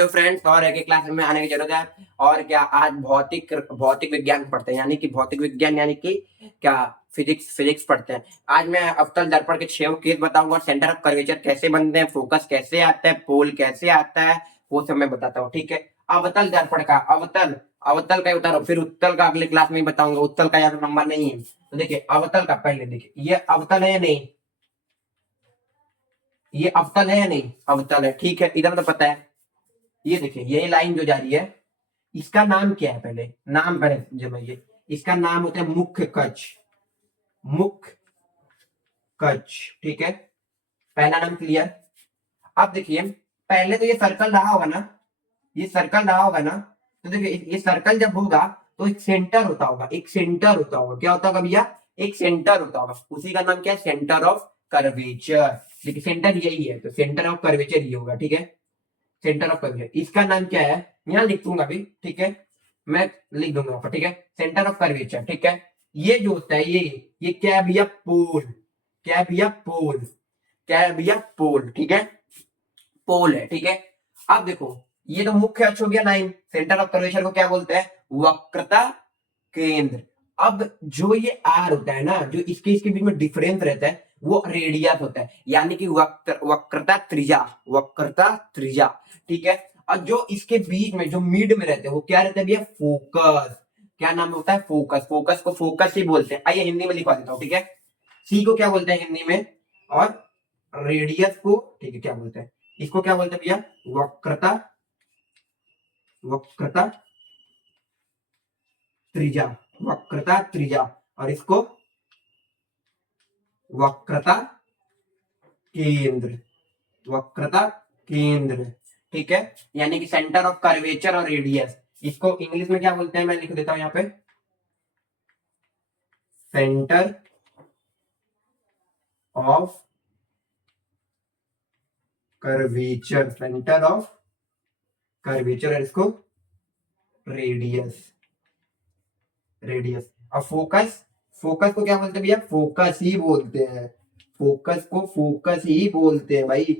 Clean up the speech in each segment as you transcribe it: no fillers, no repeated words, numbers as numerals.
Hello friends, और एक class में आने की जरूरत है। और क्या आज भौतिक भौतिक विज्ञान पढ़ते हैं, यानी कि भौतिक विज्ञान यानी कि क्या फिजिक्स फिजिक्स पढ़ते हैं। आज मैं अवतल दर्पण के 6 केस बताऊंगा, और सेंटर ऑफ कर्वेचर कैसे बनते हैं, फोकस कैसे आता है, पोल कैसे आता है, वो सब मैं बताता हूँ। ठीक है। अवतल दर्पण का अवतल अवतल का उतारो, फिर उत्तल का अगले क्लास में ही बताऊंगा। उत्तल का यार नंबर नहीं है, तो देखिए अवतल का पहले देखिए, ये अवतल है या नहीं, ये अवतल है या नहीं, अवतल है। ठीक है, इधर तो पता है। ये देखिए, ये लाइन जो जा रही है, इसका नाम क्या है, पहले नाम पहले जमाइए। इसका नाम होता है मुख्य कक्ष, मुख्य कक्ष। ठीक है, पहला नाम क्लियर। अब देखिए, पहले तो ये सर्कल रहा होगा ना, ये सर्कल रहा होगा ना, तो देखिए ये सर्कल जब होगा तो एक सेंटर होता होगा, एक सेंटर होता होगा। क्या होता होगा भैया, एक सेंटर होता होगा। उसी का नाम क्या है, सेंटर ऑफ कर्वेचर। देखिए सेंटर यही है, तो सेंटर ऑफ कर्वेचर ये होगा। ठीक है, सेंटर ऑफ कर्वेचर, इसका नाम क्या है, यहाँ लिख दूंगा अभी। ठीक है, मैं लिख दूंगा ऊपर। ठीक है, सेंटर ऑफ कर्वेचर। ठीक है, ये जो होता है, ये क्या है भैया, पोल। क्या है भैया, पोल। क्या है भैया, पोल। ठीक है, पोल है। ठीक है, अब देखो, ये तो मुख्य अक्ष हो गया लाइन। सेंटर ऑफ कर्वेचर को क्या बोलते हैं, वक्रता केंद्र। अब जो ये आर होता है ना, जो इसके इसके बीच में डिफरेंस रहता है, वो रेडियस होता है, यानी कि वक्रता त्रिज्या, वक्रता त्रिज्या। ठीक है, और जो इसके बीच में जो मिड में रहते हैं, वो क्या रहता है भैया, फोकस। क्या नाम होता है, फोकस। फोकस को फोकस ही बोलते हैं। आइए हिंदी में लिखवा देता हूँ। ठीक है, सी को क्या बोलते हैं हिंदी में, और रेडियस को, ठीक है, क्या बोलते हैं, इसको क्या बोलते हैं भैया, वक्रता, वक्रता त्रिज्या, वक्रता त्रिज्या। और इसको वक्रता केंद्र, वक्रता केंद्र। ठीक है, यानी कि सेंटर ऑफ कर्वेचर और रेडियस। इसको इंग्लिश में क्या बोलते हैं, मैं लिख देता हूं यहाँ पे, centre of curvature, centre of curvature, और इसको रेडियस, रेडियस। और फोकस, फोकस को क्या बोलते हैं भैया, फोकस ही बोलते हैं। फोकस को फोकस ही बोलते हैं भाई,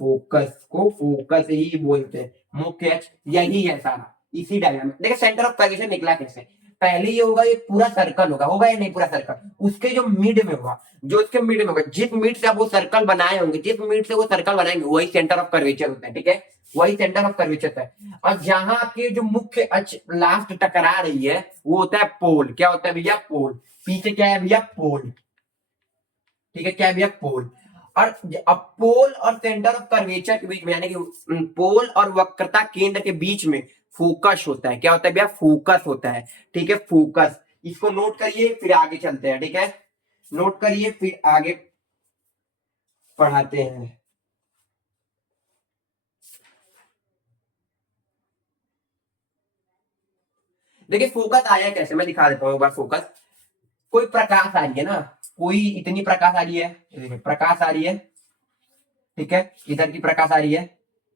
फोकस को फोकस ही बोलते हैं। मुख्य अक्ष यही है सारा, इसी डायग्राम में देखिए। सेंटर ऑफ कर्वेचर निकला कैसे, पहले ये होगा, ये पूरा सर्कल होगा, होगा या नहीं पूरा सर्कल, उसके जो मिड में होगा, जो इसके मिड में होगा, जिस मिड से आप वो सर्कल बनाए होंगे, जिस मिड से वो सर्कल बनाएंगे, वही सेंटर ऑफ कर्वेचर होता है। ठीक है, वही सेंटर ऑफ कर्वेचर है। और जहां के जो मुख्य अक्ष लास्ट टकरा रही है, वो होता है पोल। क्या होता है भैया, पोल। पीछे क्या है भैया, पोल। ठीक है, क्या है भैया, पोल। और अब पोल और सेंटर ऑफ कर्वेचर के बीच में, यानी कि पोल और वक्रता केंद्र के बीच में फोकस होता है। क्या होता है भैया, फोकस होता है। ठीक है, फोकस। इसको नोट करिए, फिर आगे चलते हैं। ठीक है, नोट करिए, फिर आगे पढ़ाते हैं। देखिए फोकस आया कैसे, मैं दिखा देता हूँ एक बार। फोकस, कोई प्रकाश आ रही है ना, कोई इतनी प्रकाश आ रही है, प्रकाश आ रही है। ठीक है, इधर की प्रकाश आ रही है,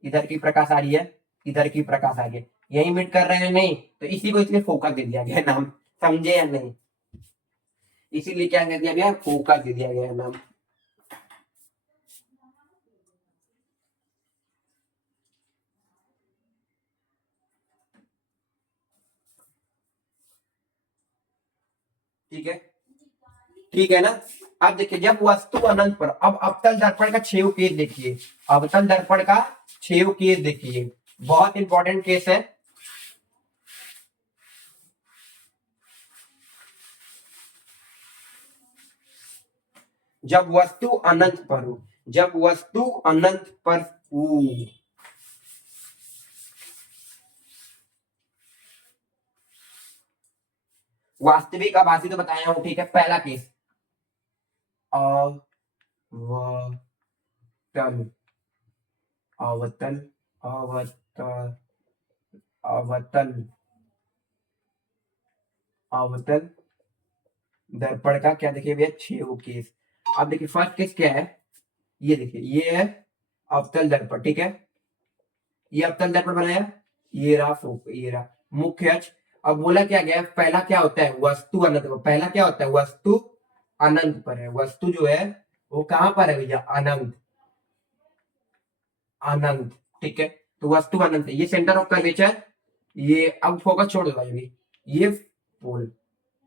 इधर की प्रकाश आ रही है, इधर की प्रकाश आ रही है, यही मीट कर रहे हैं नहीं, तो इसी को इसलिए फोकस दे दिया गया नाम। समझे या नहीं, इसीलिए क्या कह दिया गया, फोकस दे दिया गया नाम। ठीक है, ठीक है ना। अब देखिए, जब वस्तु अनंत पर, अब अवतल दर्पण का 6 केस देखिए, अवतल दर्पण का 6 केस देखिए, बहुत इंपॉर्टेंट केस है। जब वस्तु अनंत पर हो, जब वस्तु अनंत पर हो, वास्तविक आभासी तो बताया हूं। ठीक है, पहला केस, अवतल, अवतल, अवतल, अवतल, अवतल दर्पण का क्या देखिए भैया, 6 केस। अब देखिए फर्स्ट केस क्या है, ये देखिए, ये है अवतल दर्पण। ठीक है, ये अवतल दर्पण बनाया, ये रहा ये रहा मुख्य अक्ष। अब बोला क्या गया, पहला क्या होता है, वस्तु अनंत पर। पहला क्या होता है, वस्तु अनंत पर है। वस्तु जो है वो कहां पर है भैया, अनंत, अनंत। ठीक है, तो वस्तु अनंत है, ये सेंटर ऑफ कर्वेचर, ये अब फोकस छोड़ दो भाई अभी, ये पोल,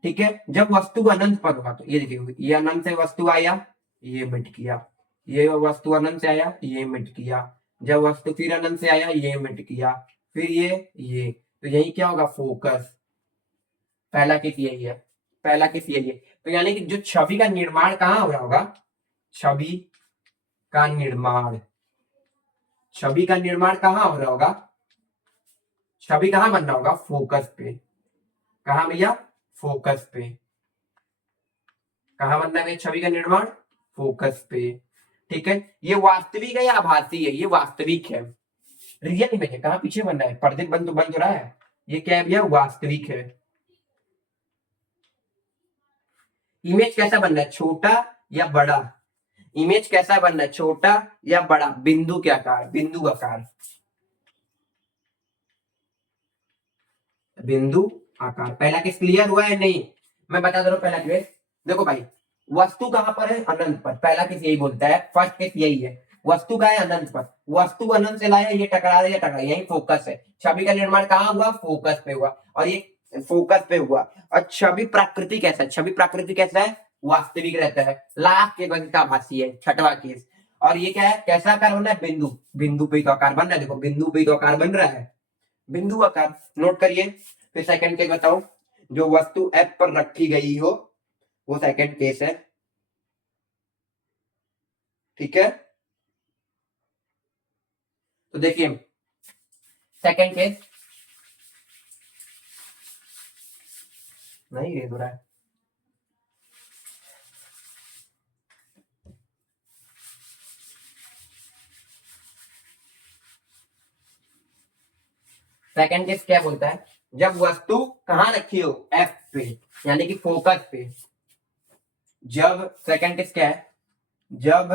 ठीक है। जब वस्तु अनंत पर होगा तो ये देखिए, ये अनंत से वस्तु आया, ये मिट किया, ये वस्तु अनंत से आया, ये मिट किया, जब वस्तु फिर अनंत से आया, ये मिट किया, फिर ये तो यही क्या होगा, फोकस। पहला केस यही है, पहला केस यही है। तो यानी कि जो छवि का निर्माण कहाँ हो रहा होगा, छवि का निर्माण, छवि का निर्माण कहाँ हो रहा होगा, छवि कहाँ बनना होगा, फोकस पे। कहाँ भैया, फोकस पे। कहाँ बनना है छवि का निर्माण, फोकस पे, ठीक है। ये वास्तविक है या आभासी है, ये वास्तविक है, रियल इमेज है। कहाँ पीछे बनना है, पर्दे बन तो रहा है, ये क्या है भैया, वास्तविक है। इमेज कैसा बनना है, छोटा या बड़ा, इमेज कैसा बनना है, छोटा या बड़ा, बिंदु के आकार, बिंदु आकार, बिंदु आकार। पहला केस क्लियर हुआ है नहीं, मैं बता दे रहा हूं पहला केस। देखो भाई, वस्तु कहां पर है, अनंत पर, पहला केस यही बोलता है, फर्स्ट केस यही है। वस्तु का है अनंत पर, वस्तु अनंत से लाया, ये टकरा रहा है, टकरा, यही फोकस है। छवि का निर्माण कहां हुआ, फोकस पे हुआ, और ये फोकस पे हुआ। और छवि प्राकृतिक कैसा है, छवि प्राकृतिक कैसा है, वास्तविक रहता है। लास्ट के बाद का आभासी है, छठवां केस। और ये क्या है, कैसा आकार बन रहा है, बिंदु, बिंदु पे तो आकार बन रहा है, देखो बिंदु पे तो आकार बन रहा है, बिंदु आकार, नोट करिए। फिर सेकंड केस बताओ, जो वस्तु एफ पर रखी गई हो, वो सेकंड केस है, ठीक है। तो देखिए सेकंड केस, नहीं रेड हो रहा है, सेकंड केस क्या बोलता है, जब वस्तु कहां रखी हो, एफ पे, यानी कि फोकस पे। जब सेकंड केस क्या है, जब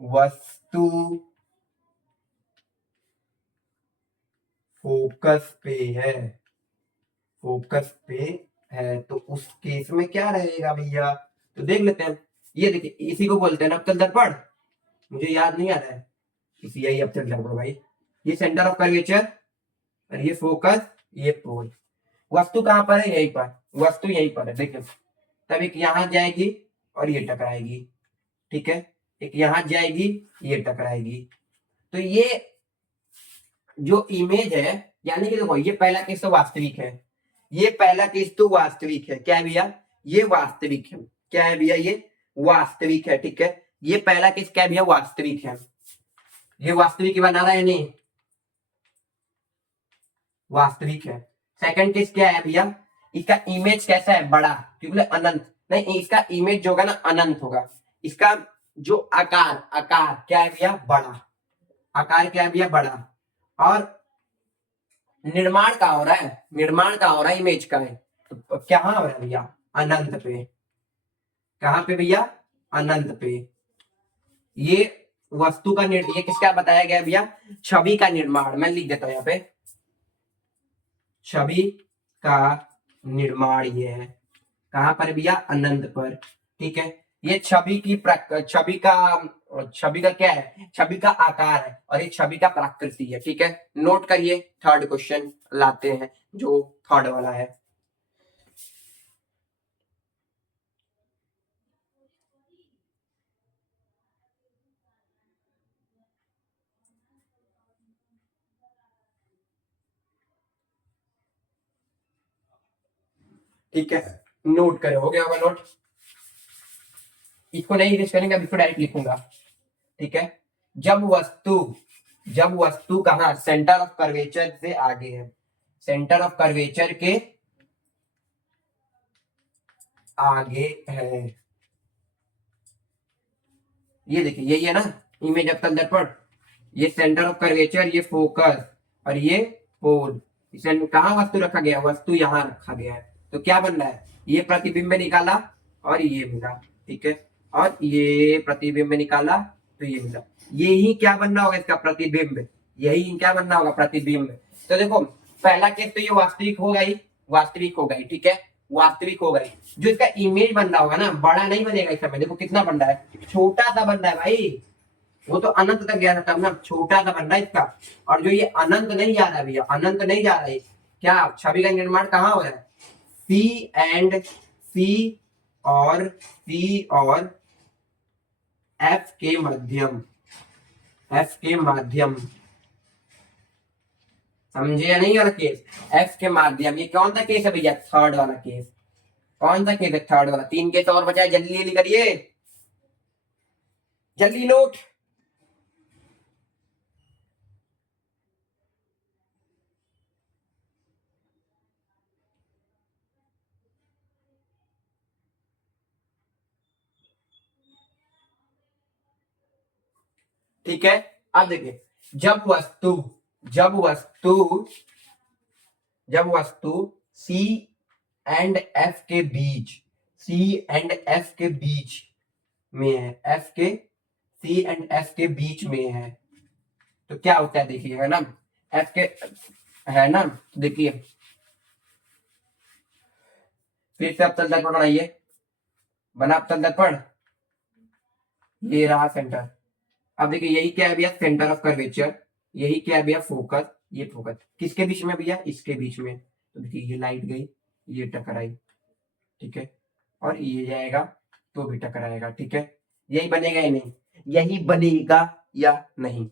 वस्तु फोकस पे है, फोकस पे है, तो उस केस में क्या रहेगा भैया, तो देख लेते हैं। ये देखिए, इसी को बोलते हैं अवतल दर्पण, मुझे याद नहीं आ रहा है, इसी यही अवतल दर्पण भाई। ये सेंटर ऑफ कर्वेचर, और ये फोकस, ये पोल। वस्तु कहां पर है, यहीं पर, वस्तु यहीं पर है, देखिए। तब एक यहां जाएगी और ये टकराएगी, ठीक है, एक यहां जाएगी, ये टकराएगी। तो ये जो इमेज है, यानी कि देखो, ये पहला केस तो वास्तविक है, ये पहला केस तो वास्तविक है, क्या है भैया, ये वास्तविक है, क्या है भैया, ये वास्तविक है, ठीक है। ये पहला केस क्या है भैया, वास्तविक है, ये वास्तविक बना रहा है नहीं, वास्तविक है। सेकंड केस क्या है भैया, इसका इमेज कैसा है, बड़ा, क्योंकि अनंत नहीं, इसका इमेज जो होगा ना अनंत होगा, इसका जो आकार, आकार क्या है भैया, बड़ा, आकार क्या है भैया, बड़ा। और निर्माण कहां हो रहा है, निर्माण कहां हो रहा है, इमेज का है, तो क्या हो रहा है भैया, अनंत पे। कहां पे भैया, अनंत पे। ये वस्तु का ये किसका बताया गया भैया, छवि का निर्माण, मैं लिख देता हूं यहाँ पे, छवि का निर्माण ये है, कहां पर भैया, अनंत पर, ठीक है। ये छवि की छवि का क्या है, छवि का आकार है, और ये छवि का प्राकृति है, ठीक है। नोट करिए, थर्ड क्वेश्चन लाते हैं, जो थर्ड वाला है। ठीक है, नोट करें, हो गया होगा नोट, इसको नहीं इरेज करेंगे, अब इसको डायरेक्ट लिखूंगा, ठीक है। जब वस्तु कहां, सेंटर ऑफ कर्वेचर से आगे है, सेंटर ऑफ कर्वेचर के आगे है, ये देखिए, यही है ना इमेज अवतल दर्पण, ये सेंटर ऑफ कर्वेचर, ये फोकस, और ये पोल। इसे कहां वस्तु रखा गया, वस्तु यहां रखा गया है, तो क्या बन रहा है, ये प्रतिबिंब निकाला और ये मिला, ठीक है, और ये प्रतिबिंब निकाला तो ये मिला, यही क्या बनना होगा, इसका प्रतिबिंब, यही क्या बनना होगा, प्रतिबिंब। तो देखो, पहला केस तो ये वास्तविक होगा ही, वास्तविक होगा ही, ठीक है, वास्तविक होगा ही। जो इसका इमेज बन रहा होगा ना, बड़ा नहीं बनेगा इस समय, देखो कितना बन रहा है, छोटा सा बन रहा है भाई, वो तो अनंत तक गया था तब ना, छोटा सा बन रहा है इसका। और जो ये अनंत नहीं जा रहा है भैया, अनंत नहीं जा रहा है, क्या छवि का निर्माण कहाँ हो रहा है? सी और एफ के मध्यम, एफ के माध्यम, समझे या नहीं वाला केस? एफ के माध्यम, ये कौन सा केस है भैया? थर्ड वाला केस। कौन सा केस है? थर्ड वाला। 3 केस और बचा है, जल्दी जल्दी करिए, जल्दी नोट। ठीक है, अब देखिए, जब वस्तु जब वस्तु जब वस्तु सी एंड एफ के बीच, सी एंड एफ के बीच में है, सी एंड एफ के बीच में है, तो क्या होता है देखिएगा ना, एफ के, है ना, तो देखिए फिर से अवतल दर्पण बनाइए, बना अवतल दर्पण, ये रहा सेंटर। अब देखिए यही क्या है भैया? Centre of curvature. यही क्या है भैया? फोकस। ये फोकस किसके बीच में भैया? इसके बीच में। तो देखिए ये लाइट गई, ये टकराई, ठीक है, और ये जाएगा तो भी टकराएगा, ठीक है। यही बनेगा या नहीं? यही बनेगा या नहीं?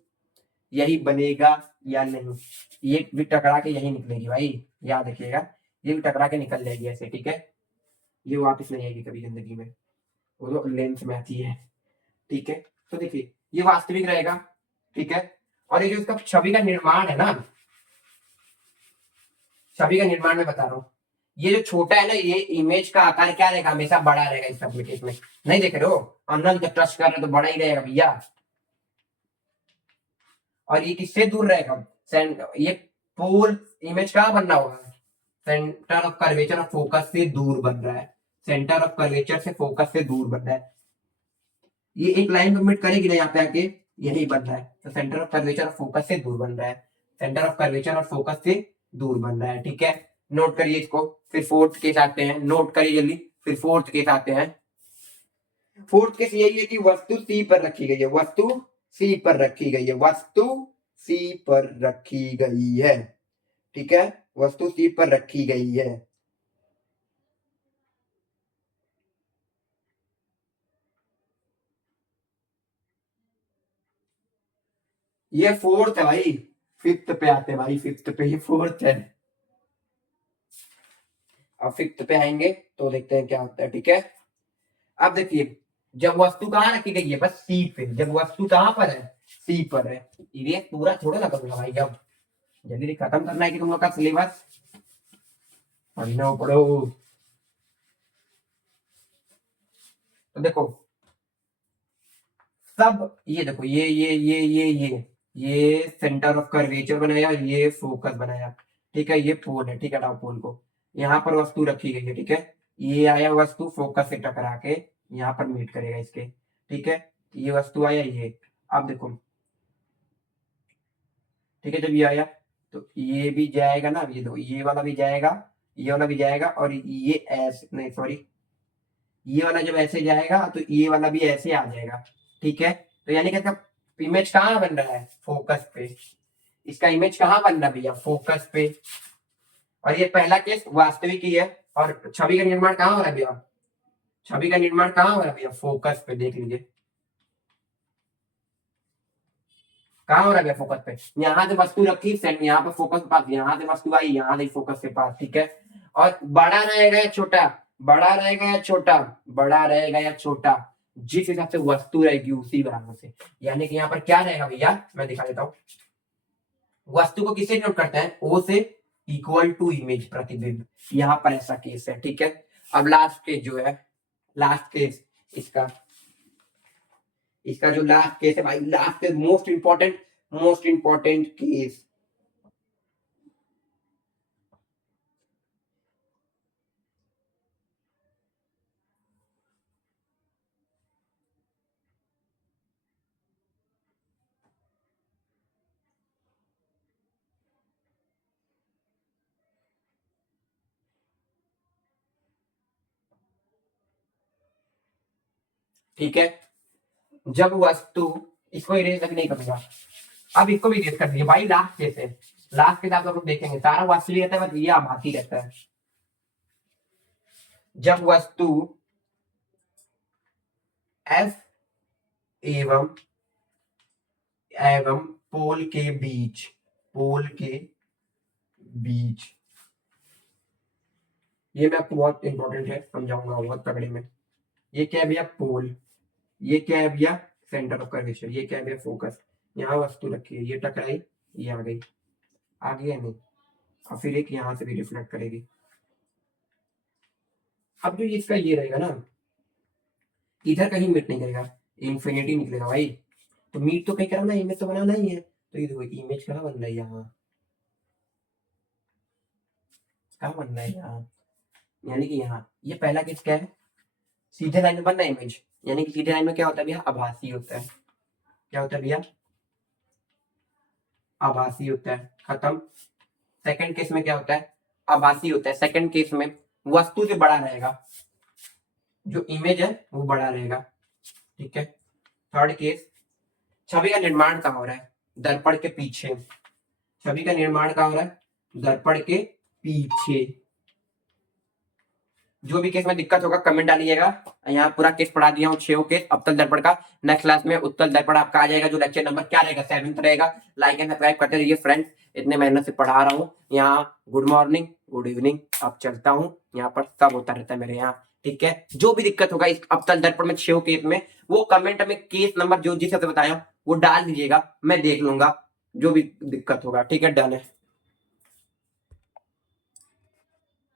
यही बनेगा या नहीं? ये भी टकरा के यही निकलेगी भाई, याद रखिएगा, ये भी टकरा के निकल जाएगी ऐसे, ठीक है। ये वापस नहीं आएगी कभी जिंदगी में, वो तो लेंस में आती है, ठीक है। तो देखिए ये वास्तविक रहेगा, ठीक है। और ये जो इसका छवि का निर्माण है ना, छवि का निर्माण मैं बता रहा हूँ, ये जो छोटा है ना, ये इमेज का आकार क्या रहेगा? हमेशा बड़ा रहेगा इस एप्लीकेशन में। नहीं देख रहे हो? अनंत टच कर रहे तो बड़ा ही रहेगा भैया। और ये किससे दूर रहेगा? ये पोल इमेज कहाँ बनना होगा? सेंटर ऑफ कर्वेचर और फोकस से दूर बन रहा है, सेंटर ऑफ कर्वेचर से फोकस से दूर बन रहा है। ये एक लाइन कमिट करेगी ना यहाँ पे आके, यही बन रहा है, तो सेंटर ऑफ कर्वेचर और फोकस से दूर बन रहा है, सेंटर ऑफ कर्वेचर और फोकस से दूर बन रहा है, ठीक है। नोट करिए इसको। फिर फोर्थ केस आते हैं, नोट करिए जल्दी। फिर फोर्थ केस आते हैं। फोर्थ केस यही है कि वस्तु सी पर रखी गई है, वस्तु सी पर रखी गई है, वस्तु सी पर रखी गई है, ठीक है, वस्तु सी पर रखी गई है। ये फोर्थ है भाई, फिफ्थ पे आते हैं भाई, फिफ्थ पे, ये फोर्थ है। अब फिफ्थ पे आएंगे तो देखते हैं क्या होता है, ठीक है। अब देखिए, जब वस्तु कहाँ रखी गई है? बस सी पे। जब वस्तु कहाँ पर है? सी पर है। ये पूरा थोड़ा ना करूंगा भाई, अब जल्दी खत्म करना है कि तुम लोग का सिलेबस, पढ़ना पढ़ो। तो देखो, सब ये देखो, ये सेंटर ऑफ कर्वेचर बनाया, ये फोकस बनाया, ठीक है, ये पोल है, ठीक है, पोल को यहाँ पर वस्तु रखी गई है, ठीक है। ये आया वस्तु फोकस से टकरा के यहाँ पर मीट करेगा इसके, ठीक है। ये वस्तु आया ये, अब देखो, ठीक है, जब ये आया तो ये भी जाएगा ना, ये देखो, ये वाला भी जाएगा, ये वाला भी जाएगा, और ये ऐसे नहीं, सॉरी, ये वाला जब ऐसे जाएगा तो ये वाला भी ऐसे आ जाएगा, ठीक है। तो यानी कि इसका इमेज कहाँ बन रहा है? फोकस पे। इसका इमेज कहाँ बन रहा है भैया? फोकस पे। और ये पहला केस वास्तविक ही है, और छवि का निर्माण कहाँ हो रहा है भैया? छवि का निर्माण कहाँ हो रहा है भैया? फोकस पे, देख लीजिए कहाँ हो रहा है भैया? फोकस पे। यहाँ से वस्तु रखी सेंट, यहाँ पे फोकस के पास, यहाँ से वस्तु आई, यहाँ से फोकस के पास, ठीक है। और बड़ा रहेगा या छोटा? बड़ा रहेगा या छोटा? बड़ा रहेगा या छोटा? जिस हिसाब से वस्तु रहेगी उसी बराबर से। यानी कि यहाँ पर क्या रहेगा भैया, मैं दिखा देता हूँ। वस्तु को किससे नोट करते हैं? ओ से इक्वल टू इमेज, प्रतिबिंब। यहाँ पर ऐसा केस है, ठीक है। अब लास्ट केस जो है, लास्ट केस इसका, इसका जो लास्ट केस है भाई, last case most important, most important case. ठीक है, जब वस्तु इसको इरेज तक नहीं करूंगा। अब इसको भी इरेज कर दिए भाई। लास्ट केस है, लास्ट केस आप लोग देखेंगे सारा वो असली रहता है, बस ये आभासी रहता है। जब वस्तु एफ एवं एवं पोल के बीच, पोल के बीच, ये मैं आपको बहुत इंपॉर्टेंट है, समझाऊंगा बहुत तगड़े में। ये क्या है भैया? पोल। ये क्या है भैया? Centre of curvature. ये क्या है भैया? फोकस। यहाँ वस्तु रखी है, ये टकराई, ये आ गई, आ गई है नहीं, और फिर एक यहाँ से भी रिफ्लेक्ट करेगी। अब जो इसका ये रहेगा ना, इधर कहीं मीट नहीं करेगा, इंफिनिटी निकलेगा भाई। तो मीट तो कहीं कराना है, इमेज तो बनाना ही है। तो ये देखो इमेज कहाँ बन रहा है? यहाँ। कहाँ बन रहा है? यहाँ, यानी कि यहाँ। ये पहला केस क्या है? सीधे लाइन में बनना है इमेज, यानी कि सीधे लाइन में क्या होता है भैया? आभासी होता है। क्या होता है भैया? आभासी होता है। खत्म। सेकंड केस में क्या होता है? आभासी होता है। सेकंड केस में वस्तु से बड़ा रहेगा, जो इमेज है वो बड़ा रहेगा। ठीक है। थर्ड केस, छवि का निर्माण कहाँ हो रहा है? दर्पण के पीछे। छवि का निर्माण कहाँ हो रहा है? दर्पण के पीछे। जो भी केस में दिक्कत होगा कमेंट डालिएगा। यहाँ पूरा केस पढ़ा दिया हूँ, 6 केस अवतल दर्पण का। नेक्स्ट क्लास में उत्तल दर्पण आपका आ जाएगा, जो लेक्चर नंबर क्या रहेगा? 7th रहेगा। लाइक एंड सब्सक्राइब करते रहिए फ्रेंड्स, इतने मेहनत से पढ़ा रहा हूँ। यहाँ गुड मॉर्निंग, गुड इवनिंग, अब चलता हूँ। यहाँ पर सब होता रहता है मेरे यहाँ। ठीक है। जो भी दिक्कत होगा इस अवतल दर्पण में 6 केस में, वो कमेंट में केस नंबर जो जिस हिसाब से बताया वो डाल दीजिएगा, मैं देख लूंगा जो भी दिक्कत होगा। ठीक है, डन है।